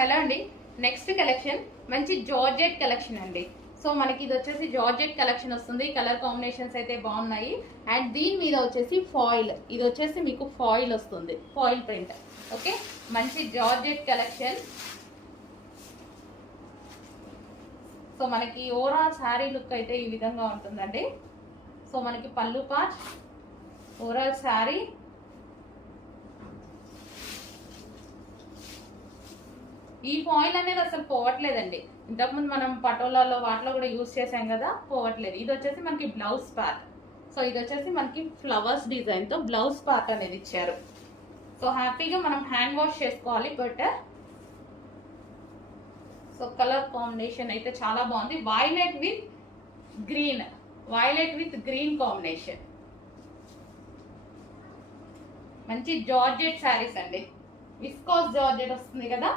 Hello అండి. Next collection మంచి georgette collection అండి. సో మనకి ఇది వచ్చేసి జార్జెట్ కలెక్షన్ వస్తుంది. కలర్ కాంబినేషన్స్ అయితే బాగున్నాయి. అండ్ దీని మీద వచ్చేసి ఫాయిల్, ఇది వచ్చేసి మీకు ఫాయిల్ వస్తుంది, ఫాయిల్ ప్రింట్. ఓకే, మంచి జార్జెట్ కలెక్షన్. సో మనకి ఓవరాల్ శారీ లుక్ అయితే ఈ విధంగా ఉంటుందండి. సో మనకి పళ్ళు పార్ట్, ఓవరాల్ శారీ. ఈ ఫాయిల్ అనేది అసలు పోవట్లేదండి. ఇంతకుముందు మనం పటోలాలో వాటిలో కూడా యూజ్ చేసాం కదా, పోవట్లేదు. ఇది వచ్చేసి మనకి బ్లౌజ్ పార్ట్. సో ఇది వచ్చేసి మనకి ఫ్లవర్స్ డిజైన్ తో బ్లౌజ్ పార్ట్ అనేది ఇచ్చారు. సో హ్యాపీగా మనం హ్యాండ్ వాష్ చేసుకోవాలి. బట్ సో కలర్ కాంబినేషన్ అయితే చాలా బాగుంది. Violet with green, violet with green combination. మంచి జార్జెట్ శారీస్ అండి. విస్కోస్ జార్జెట్ వస్తుంది కదా.